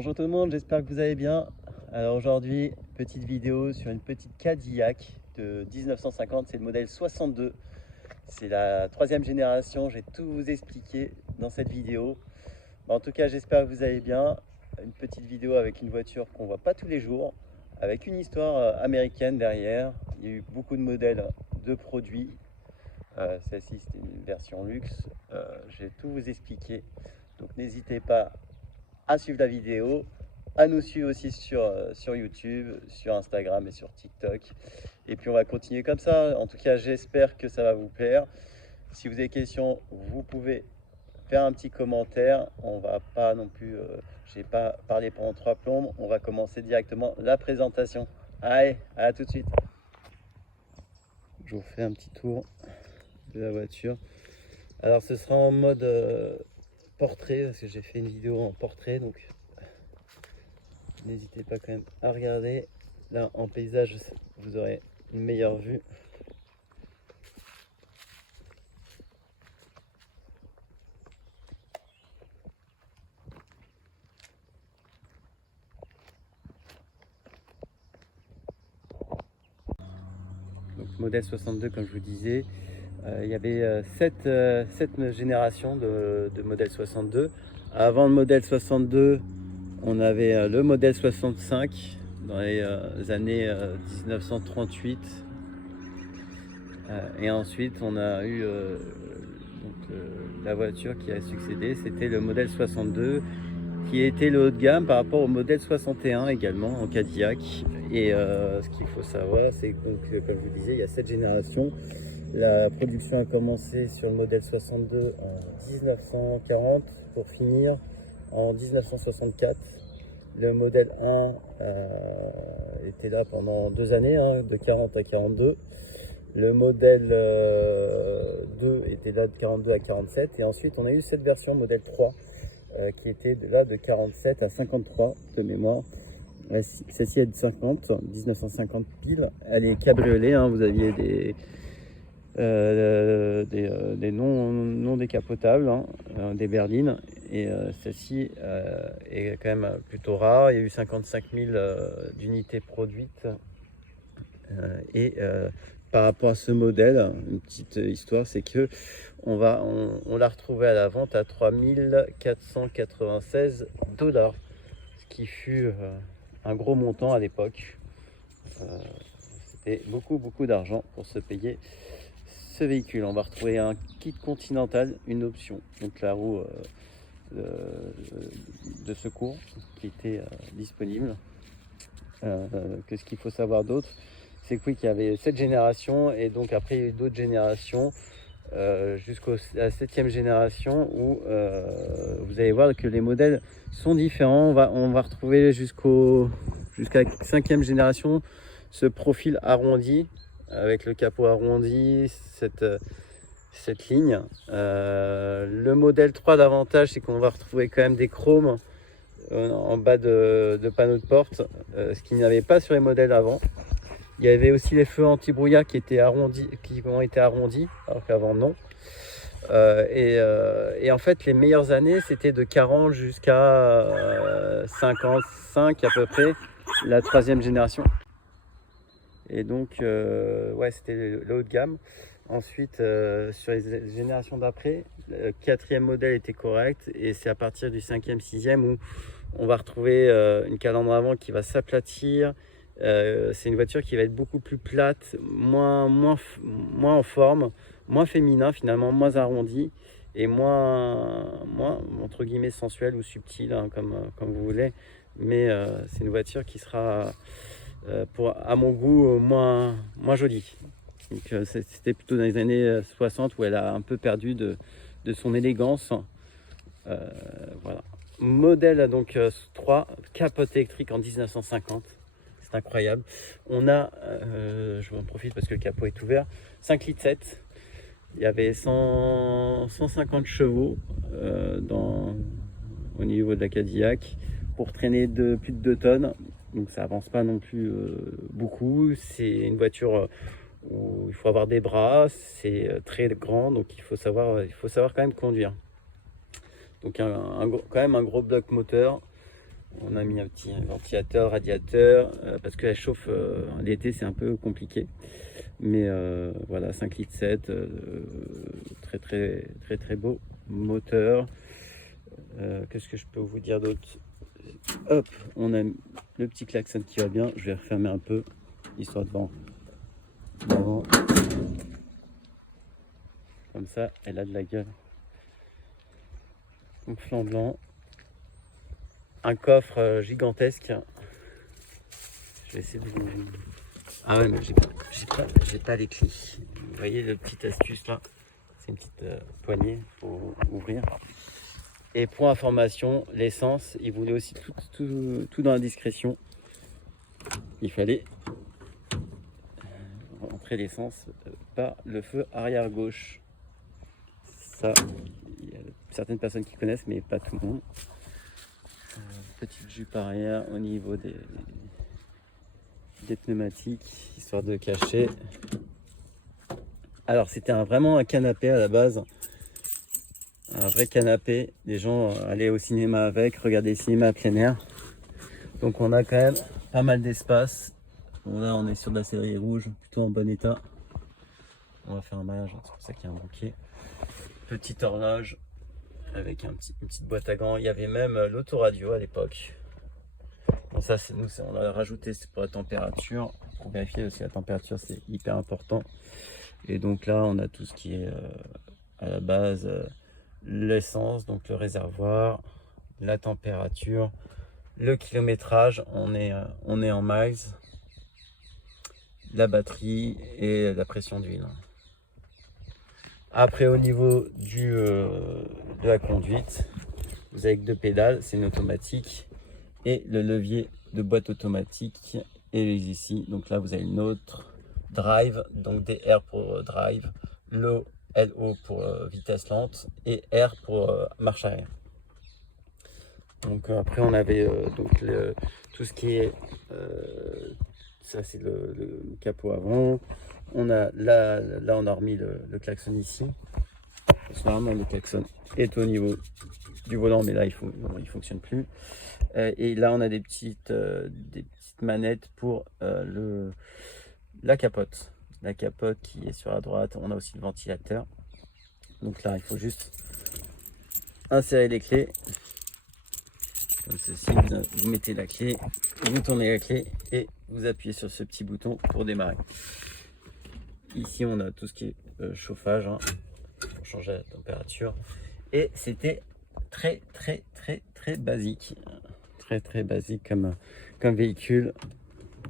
Bonjour tout le monde, j'espère que vous allez bien. Alors aujourd'hui, petite vidéo sur une petite Cadillac de 1950, c'est le modèle 62. C'est la troisième génération, j'ai tout vous expliqué dans cette vidéo. En tout cas, j'espère que vous allez bien. Une petite vidéo avec une voiture qu'on voit pas tous les jours, avec une histoire américaine derrière. Il y a eu beaucoup de modèles de produits. Celle-ci, c'était une version luxe. J'ai tout vous expliqué. Donc n'hésitez pas à suivre la vidéo, à nous suivre aussi sur YouTube, sur Instagram et sur TikTok. Et puis on va continuer comme ça. En tout cas, j'espère que ça va vous plaire. Si vous avez des questions, vous pouvez faire un petit commentaire. On va pas non plus, j'ai pas parlé pendant 3 plombes. On va commencer directement la présentation. Allez, à tout de suite. Je vous fais un petit tour de la voiture. Alors ce sera en mode portrait, parce que j'ai fait une vidéo en portrait, donc n'hésitez pas quand même à regarder. Là en paysage, vous aurez une meilleure vue. Donc modèle 62, comme je vous disais, il y avait 7 générations de modèle 62. Avant le modèle 62, on avait le modèle 65 dans les années 1938. Et ensuite, on a eu la voiture qui a succédé, c'était le modèle 62, qui était le haut de gamme par rapport au modèle 61 également en Cadillac. Et ce qu'il faut savoir, c'est que, donc, comme je vous disais, il y a 7 générations. La production a commencé sur le modèle 62 en 1940 pour finir en 1964. Le modèle 1 était là pendant 2 années, de 40 à 42. Le modèle 2 était là de 42 à 47. Et ensuite, on a eu cette version modèle 3 qui était là de 47 à 53 de mémoire. Celle-ci est de 50, 1950 pile. Elle est cabriolet, vous aviez des non décapotables, des berlines. Et celle-ci est quand même plutôt rare. Il y a eu 55 000 d'unités produites. Par rapport à ce modèle, une petite histoire, c'est que on l'a retrouvé à la vente à 3 496 $, ce qui fut un gros montant à l'époque. C'était beaucoup d'argent pour se payer ce véhicule. On va retrouver un kit Continental, une option, donc la roue de secours qui était disponible. Qu'est-ce qu'il faut savoir d'autre? C'est que oui, qu'il y avait cette génération, et donc après il y a eu d'autres générations jusqu'à la 7e génération où vous allez voir que les modèles sont différents. On va retrouver jusqu'à la 5e génération ce profil arrondi avec le capot arrondi, cette ligne. Le modèle 3, l'avantage c'est qu'on va retrouver quand même des chromes en bas de panneaux de porte, ce qu'il n'y avait pas sur les modèles avant. Il y avait aussi les feux anti-brouillard qui ont été arrondis, alors qu'avant non. Et en fait, les meilleures années, c'était de 40 jusqu'à 55 à peu près, la 3e génération. Et donc, ouais, c'était le haut de gamme. Ensuite, sur les générations d'après, le 4e modèle était correct, et c'est à partir du 5e, 6e où on va retrouver une calandre avant qui va s'aplatir. C'est une voiture qui va être beaucoup plus plate, moins en forme, moins féminin finalement, moins arrondi et moins entre guillemets sensuel ou subtil, comme vous voulez. Mais c'est une voiture qui sera, à mon goût, moins jolie. Donc c'était plutôt dans les années 60 où elle a un peu perdu de son élégance. Voilà. Modèle donc 3, capote électrique en 1950. C'est incroyable. On a, je m'en profite parce que le capot est ouvert, 5,7 litres. Il y avait 150 chevaux au niveau de la Cadillac pour traîner plus de 2 tonnes. Donc ça avance pas non plus beaucoup. C'est une voiture où il faut avoir des bras, c'est très grand, donc il faut savoir quand même conduire. Donc quand même un gros bloc moteur. On a mis un petit ventilateur, radiateur, parce que la chauffe l'été c'est un peu compliqué. Mais voilà, 5 litres 7, très beau moteur. Qu'est-ce que je peux vous dire d'autre? Hop, on a le petit klaxon qui va bien. Je vais refermer un peu, histoire de vent. Comme ça, elle a de la gueule. Donc flanc blanc. Un coffre gigantesque. Je vais essayer de vous... Ah ouais, mais j'ai pas les clés. Vous voyez le petite astuce là? C'est une petite poignée pour ouvrir. Et pour information, l'essence, il voulait aussi tout dans la discrétion. Il fallait rentrer l'essence par le feu arrière gauche. Ça, il y a certaines personnes qui connaissent, mais pas tout le monde. Petite jupe arrière au niveau des pneumatiques, histoire de cacher. Alors c'était vraiment un canapé à la base, un vrai canapé. Les gens allaient au cinéma avec, regarder le cinéma à plein air. Donc on a quand même pas mal d'espace. Bon, là on est sur de la sellerie rouge, plutôt en bon état. On va faire un maillage, c'est pour ça qu'il y a un bouquet. Petite horloge avec une petite boîte à gants. Il y avait même l'autoradio à l'époque. Bon, ça c'est nous, on l'a rajouté, c'est pour la température, pour vérifier aussi la température, c'est hyper important. Et donc là on a tout ce qui est à la base, l'essence, donc le réservoir, la température, le kilométrage, on est en miles, la batterie et la pression d'huile. Après au niveau de la conduite, vous avez que 2 pédales, c'est une automatique, et le levier de boîte automatique est ici. Donc là vous avez notre drive, donc DR pour drive, LO pour vitesse lente et R pour marche arrière. Donc après on avait donc tout ce qui est ça c'est le capot avant. On a là on a remis le klaxon ici. Normalement le klaxon est au niveau du volant, mais là il fonctionne plus. Et là on a des petites manettes pour la capote. La capote qui est sur la droite. On a aussi le ventilateur. Donc là il faut juste insérer les clés. Comme ceci, vous mettez la clé, vous tournez la clé et vous appuyez sur ce petit bouton pour démarrer. Ici on a tout ce qui est chauffage, pour changer la température. Et c'était très basique. Très basique comme véhicule.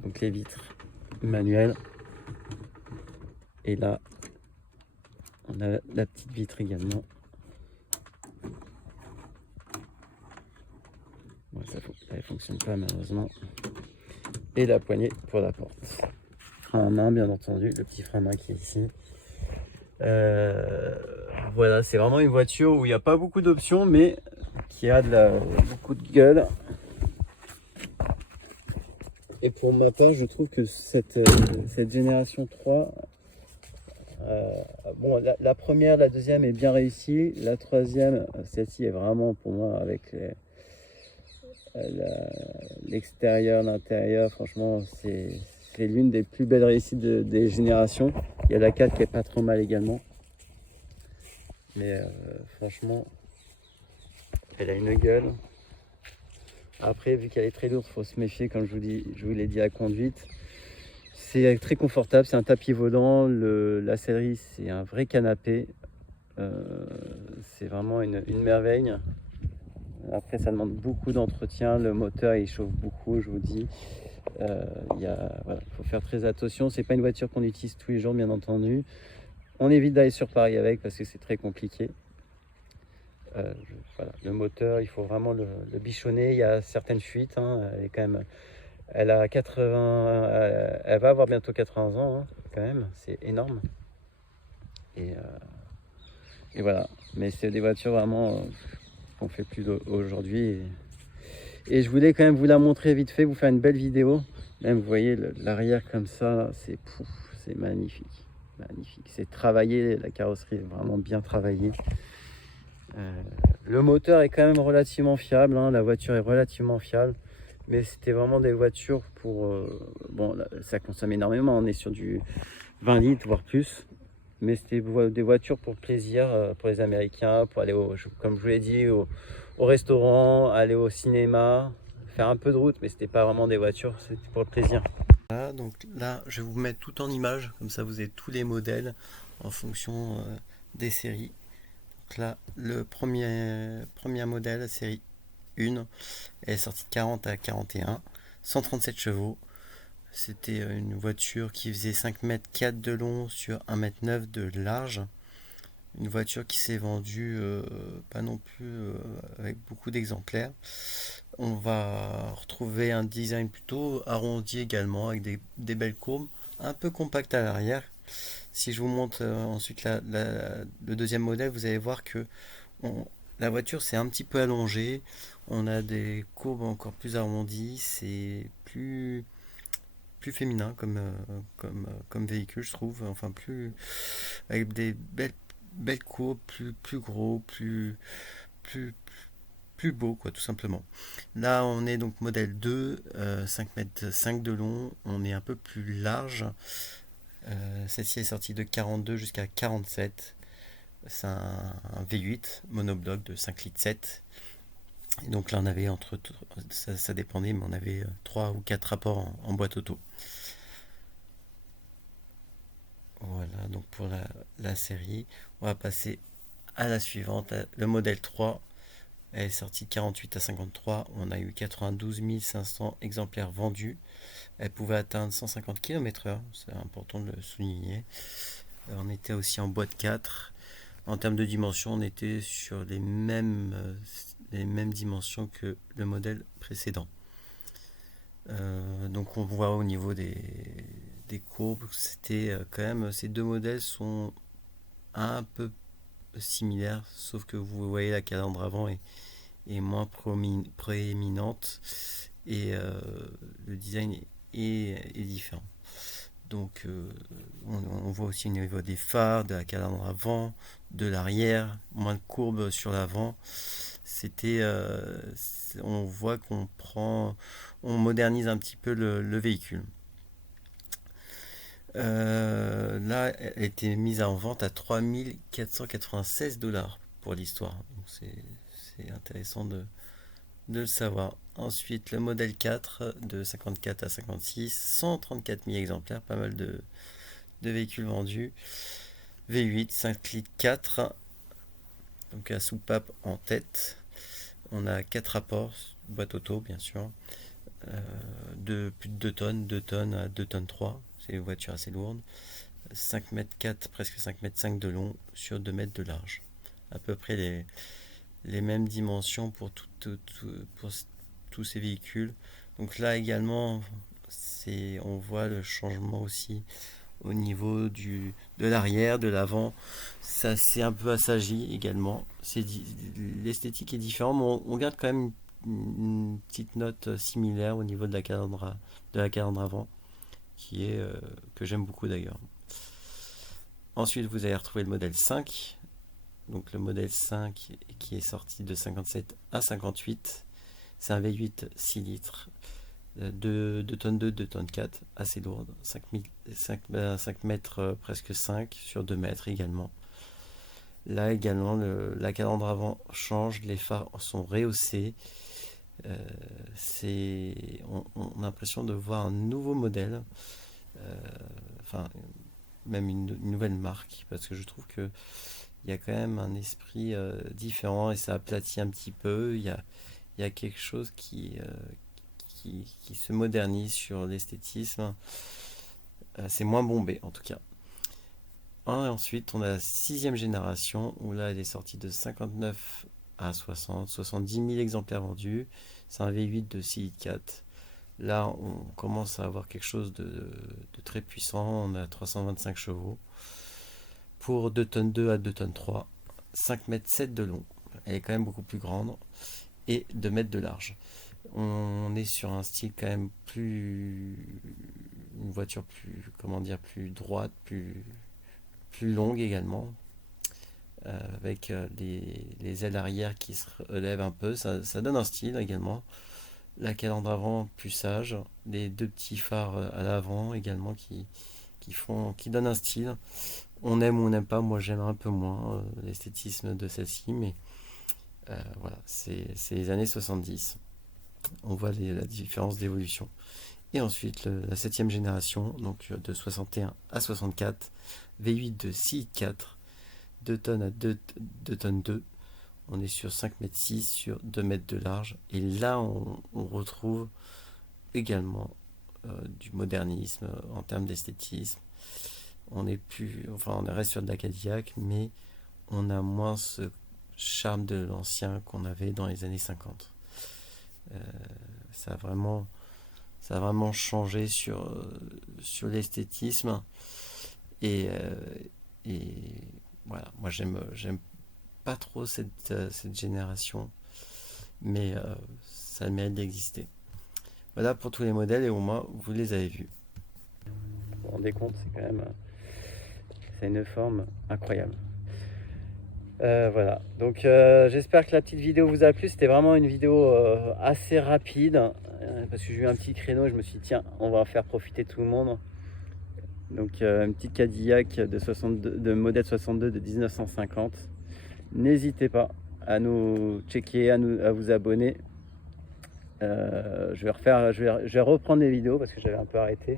Donc les vitres manuelles. Et là, on a la petite vitre également. Bon, ça ne fonctionne pas malheureusement. Et la poignée pour la porte. Frein à main, bien entendu, le petit frein à main qui est ici. Voilà, c'est vraiment une voiture où il n'y a pas beaucoup d'options, mais qui a beaucoup de gueule. Et pour ma part, je trouve que cette génération 3, bon, la première, la deuxième est bien réussie. La troisième, celle-ci est vraiment pour moi avec l'extérieur, l'intérieur, franchement, c'est l'une des plus belles réussites des générations. Il y a la 4 qui est pas trop mal également. Mais franchement, elle a une gueule. Après, vu qu'elle est très lourde, il faut se méfier, comme je vous l'ai dit, à la conduite. C'est très confortable, c'est un tapis volant. La sellerie, c'est un vrai canapé. C'est vraiment une merveille. Après, ça demande beaucoup d'entretien. Le moteur, il chauffe beaucoup, je vous dis. Voilà, faut faire très attention. C'est pas une voiture qu'on utilise tous les jours, bien entendu. On évite d'aller sur Paris avec parce que c'est très compliqué. Voilà, le moteur, il faut vraiment le bichonner. Il y a certaines fuites. Elle est quand même, elle a 80, elle va avoir bientôt 80 ans quand même. C'est énorme. Et voilà. Mais c'est des voitures vraiment qu'on fait plus aujourd'hui. Et je voulais quand même vous la montrer vite fait, vous faire une belle vidéo. Même vous voyez l'arrière comme ça, c'est magnifique. Magnifique. C'est travaillé, la carrosserie est vraiment bien travaillée. Le moteur est quand même relativement fiable, hein, la voiture est relativement fiable, mais c'était vraiment des voitures pour... bon, là, ça consomme énormément, on est sur du 20 litres, voire plus, mais c'était des voitures pour le plaisir, pour les Américains, pour aller, comme je vous l'ai dit, au restaurant, aller au cinéma, faire un peu de route, mais c'était pas vraiment des voitures, c'était pour le plaisir. Voilà, donc là, je vais vous mettre tout en image, comme ça vous avez tous les modèles en fonction des séries. Donc là, le premier modèle, série 1, est sorti de 40 à 41, 137 chevaux. C'était une voiture qui faisait 5,4 m de long sur 1,9 m de large. Une voiture qui s'est vendue pas non plus avec beaucoup d'exemplaires. On va retrouver un design plutôt arrondi également, avec des belles courbes, un peu compact à l'arrière. Si je vous montre ensuite le deuxième modèle, vous allez voir que la voiture s'est un petit peu allongée. On a des courbes encore plus arrondies. C'est plus féminin comme véhicule, je trouve. Enfin, avec des belles courbes, plus gros, plus, plus beau, quoi, tout simplement. Là, on est donc modèle 2, 5,5 m de long. On est un peu plus large. Celle-ci est sortie de 42 jusqu'à 47. C'est un V8 monobloc de 5,7 litres. Et donc là, on avait ça dépendait, mais on avait 3 ou 4 rapports en boîte auto. Voilà, donc pour la série, on va passer à la suivante, le modèle 3. Elle est sortie de 48 à 53. On a eu 92 500 exemplaires vendus. Elle pouvait atteindre 150 km/h, c'est important de le souligner. On était aussi en boîte 4. En termes de dimension, on était sur les mêmes dimensions que le modèle précédent. Donc on voit au niveau des courbes, c'était quand même, ces deux modèles sont un peu similaires, sauf que vous voyez la calandre avant est moins prééminente et le design est différent. Donc on voit aussi au niveau des phares, de la calandre avant, de l'arrière, moins de courbes sur l'avant. On voit on modernise un petit peu le véhicule. Là, elle a été mise en vente à 3 496 $ pour l'histoire. Donc c'est intéressant de le savoir. Ensuite, le modèle 4 de 54 à 56, 134 000 exemplaires, pas mal de véhicules vendus. V8, 5 litres 4, donc à soupape en tête. On a 4 rapports, boîte auto bien sûr, de plus de 2 tonnes, 2 tonnes à 2 tonnes 3. C'est une voiture assez lourde. 5,4 m, presque 5,5 m de long sur 2 mètres de large. À peu près les mêmes dimensions pour tous ces véhicules. Donc là également, on voit le changement aussi au niveau de l'arrière, de l'avant. Ça s'est un peu assagi également. L'esthétique est différente, mais on garde quand même une petite note similaire au niveau de la calandre avant, que j'aime beaucoup d'ailleurs. Ensuite, vous allez retrouver le modèle 5. Donc le modèle 5 qui est sorti de 57 à 58. C'est un V8 6 litres, 2 tonnes 2, 2 tonnes 4, assez lourde, 5 mètres, presque 5 sur 2 mètres également. Là également, la calandre avant change, les phares sont rehaussés. On a l'impression de voir un nouveau modèle, enfin même une nouvelle marque, parce que je trouve que il y a quand même un esprit différent et ça aplatit un petit peu. Il y a quelque chose qui se modernise sur l'esthétisme. C'est moins bombé en tout cas. Ensuite, on a la 6e génération où là elle est sortie de 59 à 70 000 exemplaires vendus. C'est un V8 de 6 litres 4. Là, on commence à avoir quelque chose de très puissant. On a 325 chevaux pour 2 tonnes 2 à 2 tonnes 3, 5 mètres 7 de long. Elle est quand même beaucoup plus grande et 2 mètres de large. On est sur un style quand même une voiture plus, comment dire, plus droite, plus longue également. avec les ailes arrière qui se relèvent un peu. Ça donne un style également. La calandre avant plus sage, les deux petits phares à l'avant également qui donnent un style. On aime ou on n'aime pas, moi j'aime un peu moins l'esthétisme de celle-ci, mais voilà, c'est les années 70. On voit la différence d'évolution. Et ensuite la 7e génération, donc de 61 à 64, V8 de 6,4, 2 tonnes à 2 tonnes 2. On est sur 5,6 m sur 2 mètres de large. Et là, on retrouve également du modernisme en termes d'esthétisme. On reste sur de la Cadillac, mais on a moins ce charme de l'ancien qu'on avait dans les années 50. Ça a vraiment changé sur l'esthétisme. Et voilà, moi j'aime pas trop cette génération, mais ça a le mérite d'exister. Voilà pour tous les modèles et au moins vous les avez vus. Vous vous rendez compte, c'est une forme incroyable. Voilà, donc j'espère que la petite vidéo vous a plu. C'était vraiment une vidéo assez rapide parce que j'ai eu un petit créneau. Je me suis dit tiens, on va faire profiter tout le monde. Donc une petite Cadillac de modèle 62 de 1950. N'hésitez pas à nous checker, à vous abonner. Je vais reprendre les vidéos parce que j'avais un peu arrêté.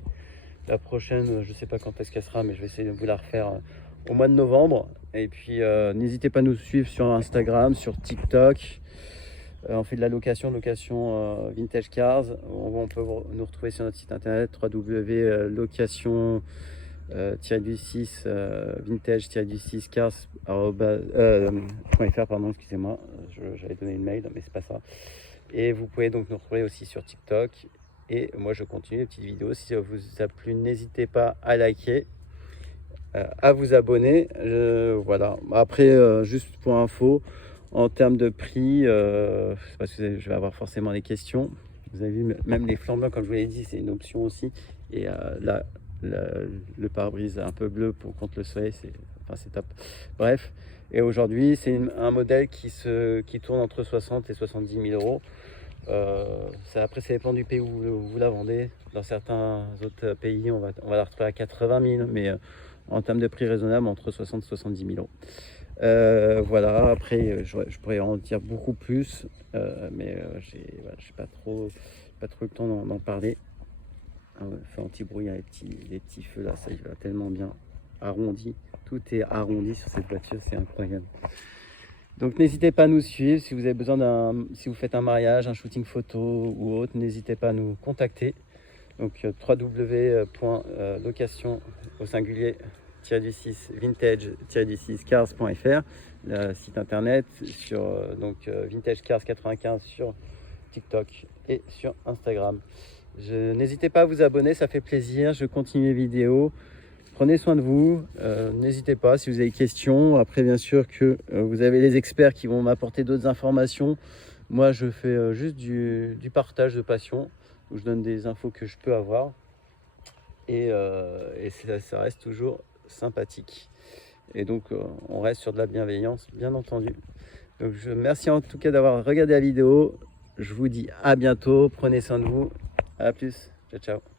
La prochaine, je ne sais pas quand est-ce qu'elle sera, mais je vais essayer de vous la refaire au mois de novembre. Et puis n'hésitez pas à nous suivre sur Instagram, sur TikTok. On fait de la location Vintage Cars. On peut nous retrouver sur notre site internet www.location vintage-6 cars.fr, pardon, excusez-moi, j'avais donné une mail mais c'est pas ça. Et vous pouvez donc nous retrouver aussi sur TikTok. Et moi je continue les petites vidéos. Si ça vous a plu, n'hésitez pas à liker, à vous abonner. Voilà, après juste pour info, en termes de prix, parce que je vais avoir forcément des questions. Vous avez vu, même les flancs blancs, comme je vous l'ai dit, c'est une option aussi. Et là, le pare-brise un peu bleu contre le soleil, c'est top. Bref, et aujourd'hui, c'est un modèle qui tourne entre 60 et 70 000 euros. Après, ça dépend du pays où vous la vendez. Dans certains autres pays, on va la retrouver à 80 000, mais en termes de prix raisonnable, entre 60 et 70 000 euros. Voilà, après je pourrais en dire beaucoup plus, mais j'ai pas trop le temps d'en parler. Fait anti-bruit avec les petits feux là, ça y va tellement bien. Arrondi, tout est arrondi sur cette voiture, c'est incroyable. Donc n'hésitez pas à nous suivre si vous avez besoin si vous faites un mariage, un shooting photo ou autre, n'hésitez pas à nous contacter. Donc www.location au singulier vintage-6 cars.fr, le site internet, sur Vintage Cars 95 sur TikTok et sur Instagram. N'hésitez pas à vous abonner, ça fait plaisir. Je continue les vidéos. Prenez soin de vous. N'hésitez pas si vous avez des questions. Après, bien sûr que vous avez les experts qui vont m'apporter d'autres informations. Moi, je fais juste du partage de passion, où je donne des infos que je peux avoir. Et ça reste toujours sympathique. Et donc, on reste sur de la bienveillance, bien entendu. Donc, merci en tout cas d'avoir regardé la vidéo. Je vous dis à bientôt. Prenez soin de vous. À plus. Ciao, ciao.